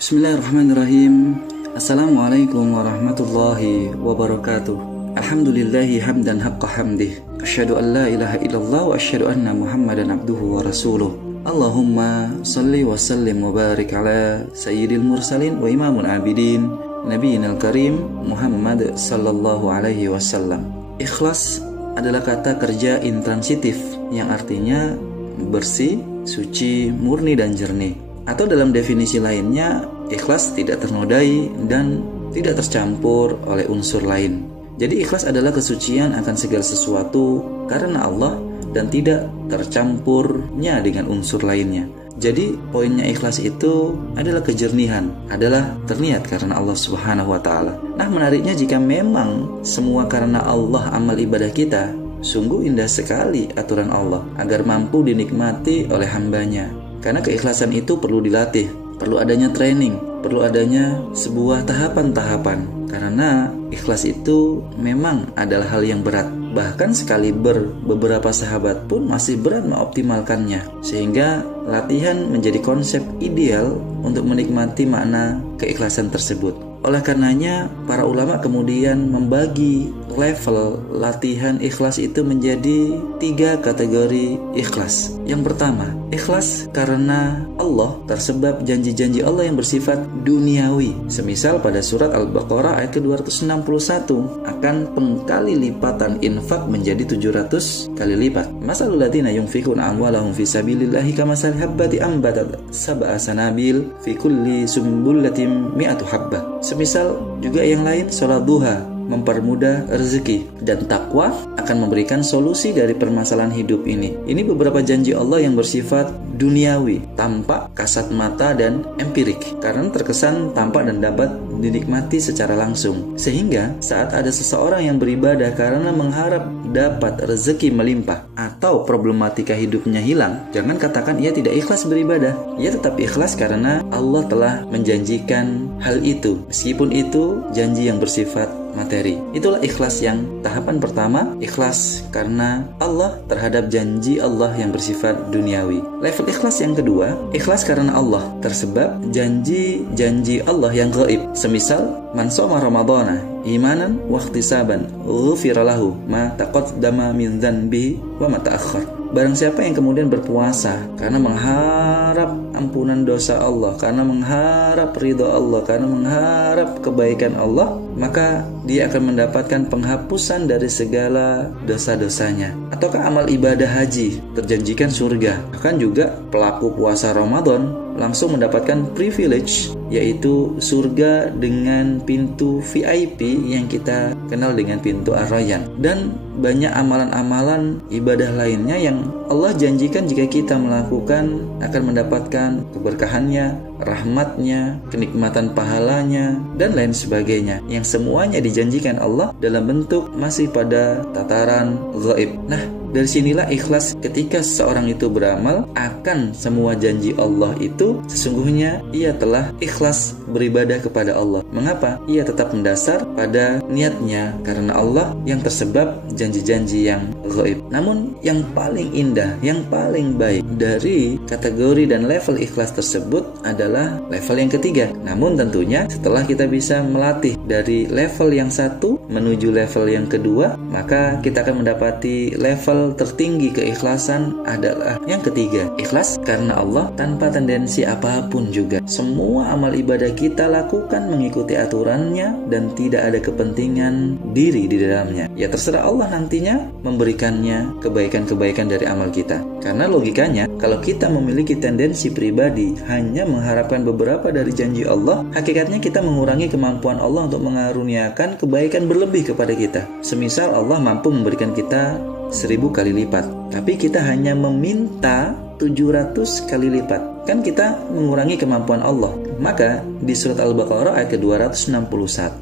Bismillahirrahmanirrahim. Assalamualaikum warahmatullahi wabarakatuh. Alhamdulillahi hamdan haqqa hamdih. Asyhadu an la ilaha illallah wa asyhadu anna Muhammadan abduhu wa rasuluh. Allahumma salli wa sallim wa barik ala sayyidil mursalin wa imamul abidin nabiyinal karim Muhammad sallallahu alaihi wasallam. Ikhlas adalah kata kerja intransitif yang artinya bersih, suci, murni dan jernih. Atau dalam definisi lainnya, ikhlas tidak ternodai dan tidak tercampur oleh unsur lain. Jadi ikhlas adalah kesucian akan segala sesuatu karena Allah dan tidak tercampurnya dengan unsur lainnya. Jadi poinnya ikhlas itu adalah kejernihan, adalah terniat karena Allah Subhanahu wa taala. Nah, menariknya jika memang semua karena Allah amal ibadah kita, sungguh indah sekali aturan Allah agar mampu dinikmati oleh hambanya. Karena keikhlasan itu perlu dilatih, perlu adanya training, perlu adanya sebuah tahapan-tahapan. Karena ikhlas itu memang adalah hal yang berat. Bahkan sekaliber beberapa sahabat pun masih berat mengoptimalkannya. Sehingga latihan menjadi konsep ideal untuk menikmati makna keikhlasan tersebut. Oleh karenanya, para ulama kemudian membagi level latihan ikhlas itu menjadi 3 kategori ikhlas. Yang pertama, ikhlas karena Allah, tersebab janji-janji Allah yang bersifat duniawi. Semisal pada surat Al-Baqarah ayat ke-261, akan pengkali lipatan infak menjadi 700 kali lipat. Masalul ladzina yunfikuna amwalahum fi sabilillahi kamasali habbati ambatat sab'a sanabil fi kulli sumbulatin mi'atu habbah. Semisal juga yang lain, sholat duha mempermudah rezeki, dan takwa akan memberikan solusi dari permasalahan hidup ini. Ini beberapa janji Allah yang bersifat duniawi, tampak, kasat mata, dan empirik, karena terkesan tampak dan dapat dinikmati secara langsung. Sehingga saat ada seseorang yang beribadah karena mengharap dapat rezeki melimpah atau problematika hidupnya hilang, jangan katakan ia tidak ikhlas beribadah. Ia tetap ikhlas karena Allah telah menjanjikan hal itu, meskipun itu janji yang bersifat materi. Itulah ikhlas yang tahapan pertama, ikhlas karena Allah terhadap janji Allah yang bersifat duniawi. Level ikhlas yang kedua, ikhlas karena Allah, tersebab janji-janji Allah yang gaib. Semisal, man shoma ramadhana imanan wa ihtisaban ghufira lahu ma taqaddama min dzanbihi wa ma ta'akhkhar. Barang siapa yang kemudian berpuasa karena mengharap ampunan dosa Allah, karena mengharap ridha Allah, karena mengharap kebaikan Allah, maka dia akan mendapatkan penghapusan dari segala dosa-dosanya. Ataukah amal ibadah haji terjanjikan surga. Bahkan juga pelaku puasa Ramadan langsung mendapatkan privilege, yaitu surga dengan pintu VIP yang kita kenal dengan pintu Ar-Rayyan. Dan banyak amalan-amalan ibadah lainnya yang Allah janjikan jika kita melakukan akan mendapatkan keberkahannya, rahmatnya, kenikmatan pahalanya, dan lain sebagainya, yang semuanya dijanjikan Allah dalam bentuk masih pada tataran gaib. Nah, dari sinilah ikhlas ketika seseorang itu beramal akan semua janji Allah itu, sesungguhnya ia telah ikhlas beribadah kepada Allah. Mengapa? Ia tetap mendasar pada niatnya karena Allah yang tersebab janji-janji yang gaib. Namun yang paling indah, yang paling baik dari kategori dan level ikhlas tersebut adalah level yang ketiga. Namun tentunya setelah kita bisa melatih dari level yang satu menuju level yang kedua, maka kita akan mendapati level tertinggi keikhlasan adalah yang ketiga, ikhlas karena Allah tanpa tendensi apapun juga. Semua amal ibadah kita lakukan mengikuti aturannya dan tidak ada kepentingan diri di dalamnya. Ya terserah Allah nantinya memberikannya kebaikan-kebaikan dari amal kita. Karena logikanya, kalau kita memiliki tendensi pribadi hanya mengharapkan beberapa dari janji Allah, hakikatnya kita mengurangi kemampuan Allah untuk mengaruniakan kebaikan berlebih kepada kita. Semisal Allah mampu memberikan kita 1000 kali lipat, tapi kita hanya meminta 700 kali lipat. Kan kita mengurangi kemampuan Allah. Maka di surat Al-Baqarah ayat ke-261,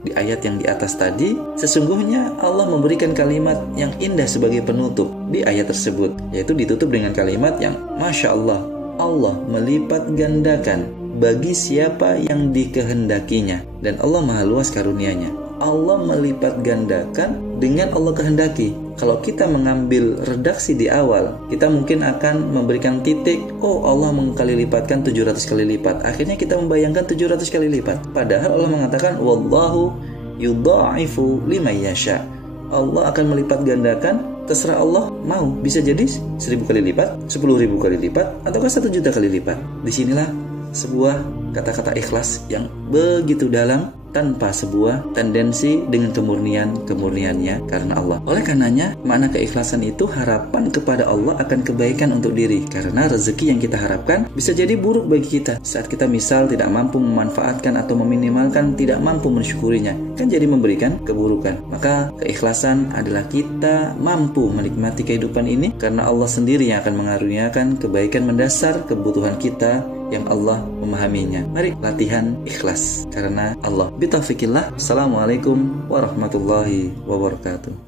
di ayat yang di atas tadi, sesungguhnya Allah memberikan kalimat yang indah sebagai penutup di ayat tersebut, yaitu ditutup dengan kalimat yang Masya Allah, Allah melipat gandakan bagi siapa yang dikehendakinya, dan Allah maha luas karunia-Nya. Allah melipat gandakan dengan Allah kehendaki. Kalau kita mengambil redaksi di awal, kita mungkin akan memberikan titik, oh Allah mengkali lipatkan 700 kali lipat. Akhirnya kita membayangkan 700 kali lipat. Padahal Allah mengatakan wallahu yudha'ifu liman yasha. Allah akan melipat gandakan, terserah Allah mau. Bisa jadi 1000 kali lipat, 10.000 kali lipat, ataukah 1 juta kali lipat. Disinilah sebuah kata-kata ikhlas yang begitu dalam, tanpa sebuah tendensi, dengan kemurniannya karena Allah. Oleh karenanya, makna keikhlasan itu harapan kepada Allah akan kebaikan untuk diri, karena rezeki yang kita harapkan bisa jadi buruk bagi kita saat kita misal tidak mampu memanfaatkan atau meminimalkan, tidak mampu mensyukurinya, kan jadi memberikan keburukan. Maka keikhlasan adalah kita mampu menikmati kehidupan ini karena Allah sendiri yang akan mengaruniakan kebaikan mendasar kebutuhan kita yang Allah memahaminya. Mari latihan ikhlas karena Allah. Bitaufikillah. Assalamualaikum warahmatullahi wabarakatuh.